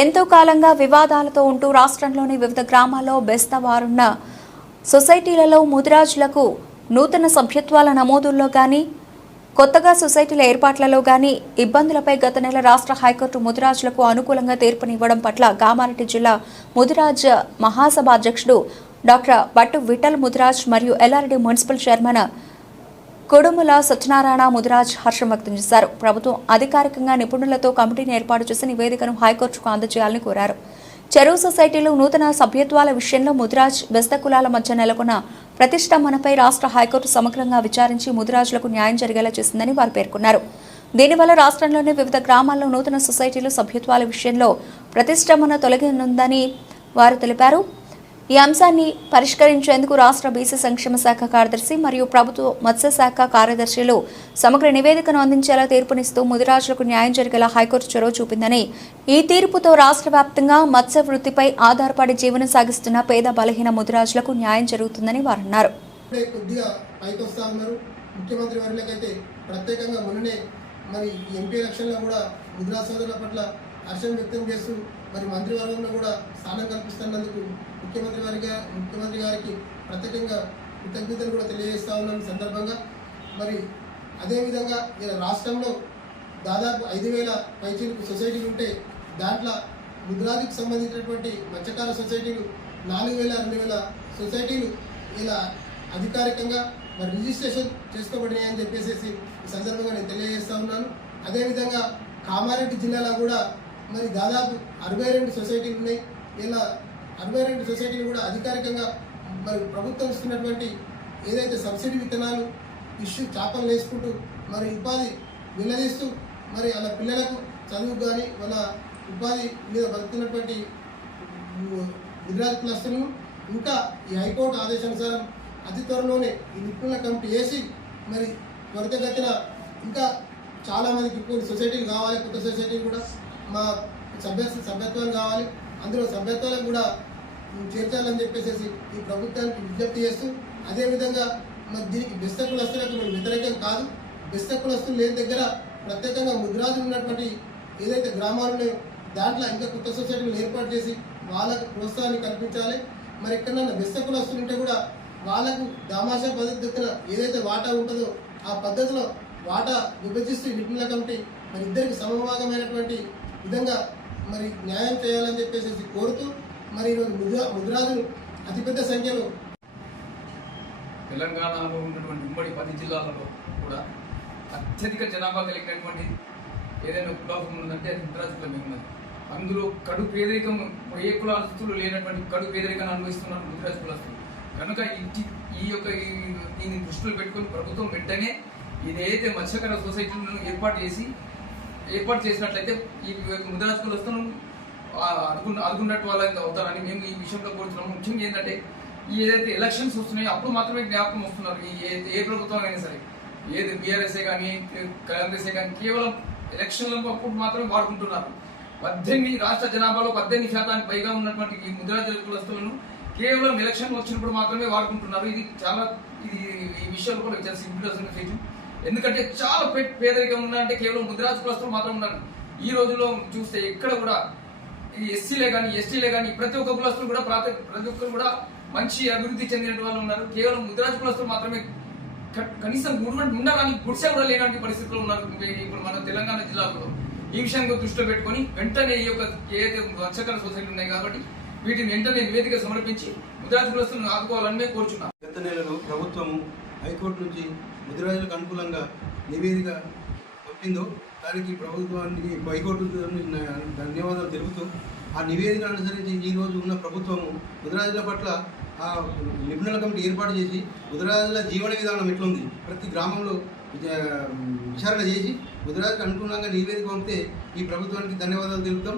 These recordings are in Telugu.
ఎంతో కాలంగా వివాదాలతో ఉంటూ రాష్ట్రంలోని వివిధ గ్రామాల్లో బెస్తవారున్న సొసైటీలలో ముదిరాజులకు నూతన సభ్యత్వాల నమోదుల్లో కానీ కొత్తగా సొసైటీల ఏర్పాట్లలో కానీ ఇబ్బందులపై గత నెల రాష్ట్ర హైకోర్టు ముదిరాజులకు అనుకూలంగా తీర్పునివ్వడం పట్ల కామారెడ్డి జిల్లా ముదిరాజ్ మహాసభ అధ్యక్షుడు డాక్టర్ బట్టు విఠల్ ముదిరాజ్ మరియు ఎల్ఆర్డీ మున్సిపల్ చైర్మన్ కొడుముల సత్యనారాయణ ముదిరాజ్ హర్షం వ్యక్తం చేశారు. ప్రభుత్వం అధికారికంగా నిపుణులతో కమిటీని ఏర్పాటు చేసి నివేదికను హైకోర్టుకు అందజేయాలని కోరారు. చెరువు సొసైటీలు నూతన సభ్యత్వాల విషయంలో ముదిరాజ్ బెస్త కులాల మధ్య నెలకొన్న ప్రతిష్టంభనపై రాష్ట్ర హైకోర్టు సమగ్రంగా విచారించి ముదిరాజులకు న్యాయం జరిగేలా చేసిందని వారు పేర్కొన్నారు. దీనివల్ల రాష్ట్రంలోని వివిధ గ్రామాల్లో నూతన సొసైటీలు సభ్యత్వాల విషయంలో ప్రతిష్టంభన తొలగిందని వారు తెలిపారు. ఈ అంశాన్ని పరిష్కరించేందుకు రాష్ట్ర బీసీ సంక్షేమ శాఖ కార్యదర్శి మరియు ప్రభుత్వ మత్స్యశాఖ కార్యదర్శులు సమగ్ర నివేదికను అందించేలా తీర్పునిస్తూ ముదిరాజులకు న్యాయం జరిగేలా హైకోర్టు చొరవ చూపిందని, ఈ తీర్పుతో రాష్ట్ర వ్యాప్తంగా మత్స్య వృత్తిపై ఆధారపడి జీవనం సాగిస్తున్న పేద బలహీన ముదిరాజులకు న్యాయం జరుగుతుందని వారు అన్నారు. ముఖ్యమంత్రి వర్యులకైతే ప్రత్యేకంగా మొన్ననే మరి ఎంపీ ఎలక్షన్లో కూడా ముదిరాజ్ సోదరుల పట్ల హర్షం వ్యక్తం చేస్తూ మరి మంత్రివర్గంలో కూడా స్థానం కల్పిస్తున్నందుకు ముఖ్యమంత్రి గారికి ప్రత్యేకంగా కృతజ్ఞతలు కూడా తెలియజేస్తా ఉన్నాం. సందర్భంగా మరి అదేవిధంగా రాష్ట్రంలో దాదాపు 5,000 పైచీలకు సొసైటీలు ఉంటే దాంట్లో ముదిరాజుకు సంబంధించినటువంటి మత్స్యకార సొసైటీలు 4,000-2,000 సొసైటీలు ఇలా అధికారికంగా మరి రిజిస్ట్రేషన్ చేసుకోబడినాయని చెప్పేసి ఈ సందర్భంగా నేను తెలియజేస్తా ఉన్నాను. అదేవిధంగా కామారెడ్డి జిల్లాలో కూడా మరి దాదాపు 62 సొసైటీలు ఉన్నాయి. ఇలా 62 సొసైటీలు కూడా అధికారికంగా మరి ప్రభుత్వం ఇస్తున్నటువంటి ఏదైతే సబ్సిడీ విత్తనాలు చేపలు వేసుకుంటూ మరి ఉపాధి నిలదీస్తూ మరి వాళ్ళ పిల్లలకు చదువు కానీ వాళ్ళ ఉపాధి మీద బతుకుతున్నటువంటి ముదిరాజ్ కులస్తులను ఇంకా ఈ హైకోర్టు ఆదేశానుసారం అతి త్వరలోనే ఈ నిపుణుల కమిటీ వేసి మరి త్వరితగతిన ఇంకా చాలామందికి ఇప్పుడు సొసైటీలు కావాలి, కొత్త సొసైటీలు కూడా మా సభ్యత్వాలు కావాలి, అందులో సభ్యత్వాలకు కూడా చేర్చాలని చెప్పేసి ఈ ప్రభుత్వానికి విజ్ఞప్తి చేస్తూ, అదేవిధంగా మరి దీనికి బెస్త కులస్తులకు మేము వ్యతిరేకం కాదు. బెస్త కులస్తులు లేని దగ్గర ప్రత్యేకంగా ముదిరాజులు ఉన్నటువంటి ఏదైతే గ్రామాలు ఉన్నాయో దాంట్లో ఇంకా కొత్త సొసైటీలు ఏర్పాటు చేసి వాళ్ళకు ప్రోత్సాహాన్ని కల్పించాలి. మరి ఎక్కడన్నా బెస్త కులస్తులు ఉంటే కూడా వాళ్ళకు దామాషా పద్ధతిన ఏదైతే వాటా ఉంటుందో ఆ పద్ధతిలో వాటా విభజిస్తూ నిపుణుల కమిటీ మరి ఇద్దరికి సమభాగమైనటువంటి విధంగా మరి న్యాయం చేయాలని చెప్పేసి కోరుతూ మరి ఈరోజు ముదిరాజులు అతిపెద్ద సంఖ్యలో తెలంగాణలో ఉన్నటువంటి ఉమ్మడి 10 జిల్లాలలో కూడా అత్యధిక జనాభా కలిగినటువంటి ఏదైనా కులాసం ఉందంటే అది ముదిరాజు కులమే ఉన్నది. అందులో కడు పేదరికం ఏ కులస్తులు లేనటువంటి కడు పేదరికాన్ని అనుభవిస్తున్నారు ముదిరాజు కులస్తులు. కనుక దీన్ని దృష్టిలో పెట్టుకొని ప్రభుత్వం వెంటనే ఇదైతే మత్స్యకార సొసైటీలను ఏర్పాటు చేసినట్లయితే ఈ ముదిరాజు కులస్తులను అదుకున్నట్టు వాళ్ళని అవుతారని మేము ఈ విషయంలో కోరుతున్నాము. ముఖ్యంగా ఏంటంటే ఏదైతే ఎలక్షన్స్ వస్తున్నాయో అప్పుడు మాత్రమే జ్ఞాపకం వస్తున్నారు. ఏ ప్రభుత్వం అయినా సరే, ఏది బీఆర్ఎస్ఏ కానీ కాంగ్రెసే కానీ కేవలం ఎలక్షన్లకు అప్పుడు మాత్రమే వాడుకుంటున్నారు. రాష్ట్ర జనాభాలో 18% పైగా ఉన్నటువంటి ఈ ముదిరాజు కులస్తులను కేవలం ఎలక్షన్ వచ్చినప్పుడు మాత్రమే వాడుకుంటున్నారు. ఇది ఈ విషయంలో కూడా చాలా సింపుల్. ఎందుకంటే చాలా పేదరికం ఉందంటే కేవలం ముదిరాజు కులస్తులు మాత్రం ఉన్నారు. ఈ రోజుల్లో చూస్తే ఎక్కడ కూడా ఈ ఎస్సీలే కానీ ఎస్టీలే కానీ ప్రతి ఒక్క కులస్తులు కూడా ప్రతి ఒక్కరు కూడా మంచి అభివృద్ధి చెందిన వాళ్ళు ఉన్నారు. కేవలం ముదిరాజు కులస్తులు మాత్రమే కనీసం ఉండడానికి గుడిసె కూడా లేనటువంటి పరిస్థితుల్లో ఉన్నారు ఇప్పుడు మన తెలంగాణ జిల్లాలో. ఈ విషయాన్ని దృష్టిలో పెట్టుకొని వెంటనే ఈ యొక్క ఏదైతే మత్స్యకార సొసైటీలు ఉన్నాయి కాబట్టి వీటిని వెంటనే నివేదిక సమర్పించి ముదిరాజు కులస్తులను ఆదుకోవాలని మేము కోరుచున్నాం. గత నెలలో ప్రభుత్వం హైకోర్టు నుంచి ముదిరాజులకు అనుకూలంగా నివేదిక పంపిందో దానికి ప్రభుత్వానికి హైకోర్టు ధన్యవాదాలు తెలుపుతూ ఆ నివేదిక అనుసరించి ఈరోజు ఉన్న ప్రభుత్వము ముదిరాజుల పట్ల ఆ నిపుణుల కమిటీ ఏర్పాటు చేసి ముదిరాజుల జీవన విధానం ఎట్లుంది ప్రతి గ్రామంలో విచారణ చేసి ముదిరాజులకు అనుకూలంగా నివేదిక పంపితే ఈ ప్రభుత్వానికి ధన్యవాదాలు తెలుపుతాం.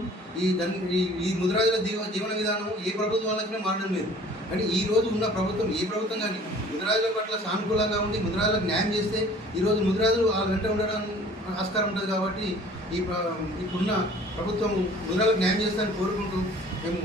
ఈ ముదిరాజుల జీవన విధానం ఏ ప్రభుత్వాలకనే మారడం లేదు. కానీ ఈ రోజు ఉన్న ప్రభుత్వం ఏ ప్రభుత్వం కానీ ముదిరాజుల పట్ల సానుకూలంగా ఉండి ముదిరాజులకు న్యాయం చేస్తే ఈరోజు ముదిరాజులు వాళ్ళ వెంట ఉండడానికి ఆస్కారం ఉంటుంది. కాబట్టి ఇప్పుడున్న ప్రభుత్వం ముదిరాజులకు న్యాయం చేస్తారని కోరుకుంటూ మేము